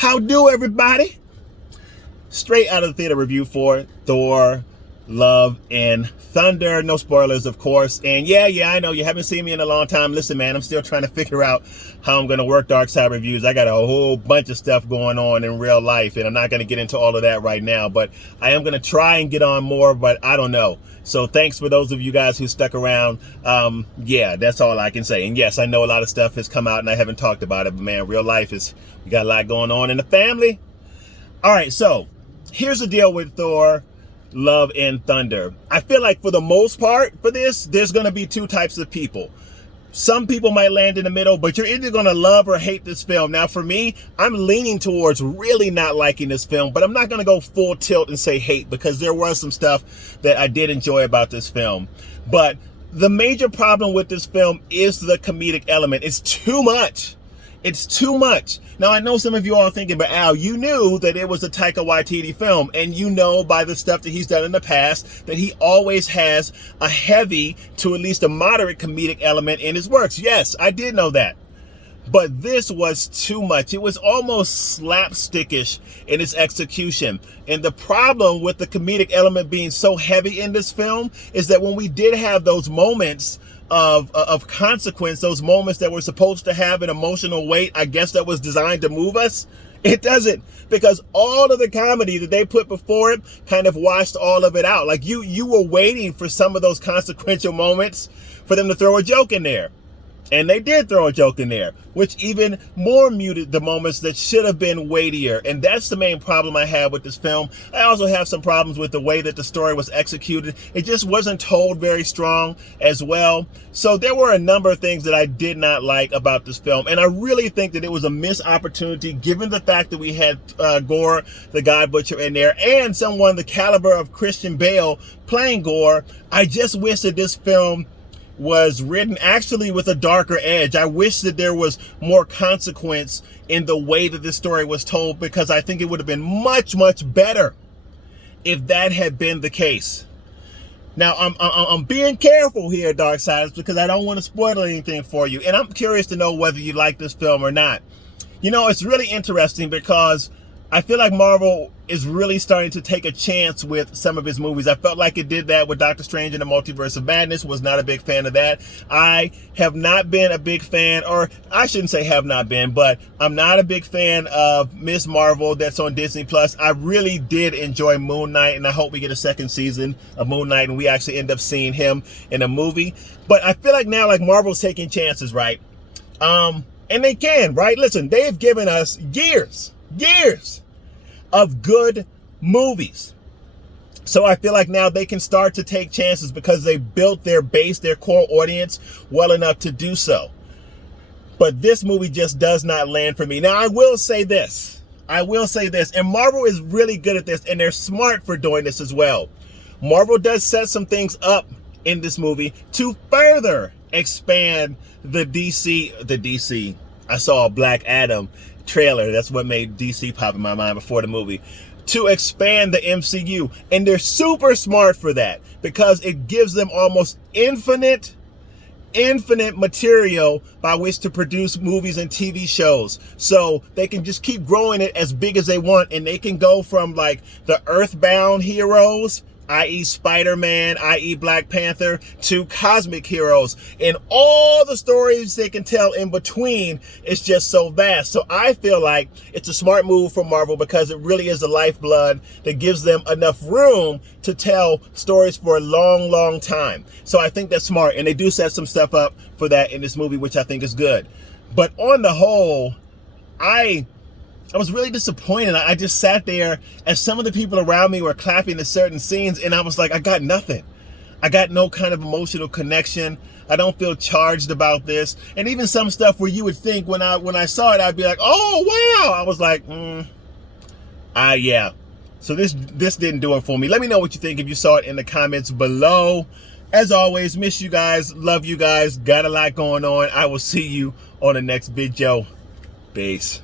How do, everybody? Straight out of the theater review for Thor, Love and Thunder. No spoilers, of course. And yeah, I know you haven't seen me in a long time. Listen, man, I'm still trying to figure out how I'm going to work Dark Side reviews. I got a whole bunch of stuff going on in real life, and I'm not going to get into all of that right now. But I am going to try and get on more, but I don't know. So thanks for those of you guys who stuck around. Yeah, that's all I can say. And yes, I know a lot of stuff has come out and I haven't talked about it, but man, real life is, we got a lot going on in the family. All right, so here's the deal with Thor, Love and Thunder. I feel like for the most part for this, there's going to be two types of people. Some people might land in the middle, but you're either going to love or hate this film. Now, for me, I'm leaning towards really not liking this film, but I'm not going to go full tilt and say hate, because there was some stuff that I did enjoy about this film. But the major problem with this film is the comedic element. It's too much. It's too much. Now, I know some of you all are thinking, but Al, you knew that it was a Taika Waititi film, and you know by the stuff that he's done in the past that he always has a heavy to at least a moderate comedic element in his works. Yes, I did know that. But this was too much. It was almost slapstickish in its execution. And the problem with the comedic element being so heavy in this film is that when we did have those moments of consequence, those moments that were supposed to have an emotional weight, I guess that was designed to move us, it doesn't, because all of the comedy that they put before it kind of washed all of it out. Like you were waiting for some of those consequential moments for them to throw a joke in there. And they did throw a joke in there, which even more muted the moments that should have been weightier. And that's the main problem I had with this film. I also have some problems with the way that the story was executed. It just wasn't told very strong as well. So there were a number of things that I did not like about this film. And I really think that it was a missed opportunity, given the fact that we had Gore, the God Butcher, in there, and someone the caliber of Christian Bale playing Gore. I just wish that this film was written actually with a darker edge. I wish that there was more consequence in the way that this story was told, because I think it would have been much, much better if that had been the case. Now, I'm being careful here, Darksiders, because I don't want to spoil anything for you. And I'm curious to know whether you like this film or not. You know, it's really interesting because I feel like Marvel is really starting to take a chance with some of his movies. I felt like it did that with Doctor Strange and the Multiverse of Madness. Was not a big fan of that. I have not been a big fan, or I shouldn't say have not been, but I'm not a big fan of Ms. Marvel that's on Disney Plus. I really did enjoy Moon Knight, and I hope we get a second season of Moon Knight and we actually end up seeing him in a movie. But I feel like now, like, Marvel's taking chances, right? And they can, right? Listen, they've given us years of good movies. So I feel like now they can start to take chances because they built their base, their core audience well enough to do so. But this movie just does not land for me. Now, I will say this, and Marvel is really good at this, and they're smart for doing this as well. Marvel does set some things up in this movie to further expand the DC. I saw a Black Adam trailer. That's what made DC pop in my mind before the movie. To expand the MCU. And they're super smart for that, because it gives them almost infinite material by which to produce movies and TV shows. So they can just keep growing it as big as they want, and they can go from like the earthbound heroes, i.e. Spider-Man, i.e. Black Panther, to cosmic heroes. And all the stories they can tell in between is just so vast. So I feel like it's a smart move for Marvel, because it really is the lifeblood that gives them enough room to tell stories for a long, long time. So I think that's smart. And they do set some stuff up for that in this movie, which I think is good. But on the whole, I was really disappointed. I just sat there as some of the people around me were clapping at certain scenes, and I was like, I got nothing. I got no kind of emotional connection. I don't feel charged about this. And even some stuff where you would think when I saw it, I'd be like, oh, wow. I was like, yeah. So this didn't do it for me. Let me know what you think if you saw it in the comments below. As always, miss you guys. Love you guys. Got a lot going on. I will see you on the next video. Peace.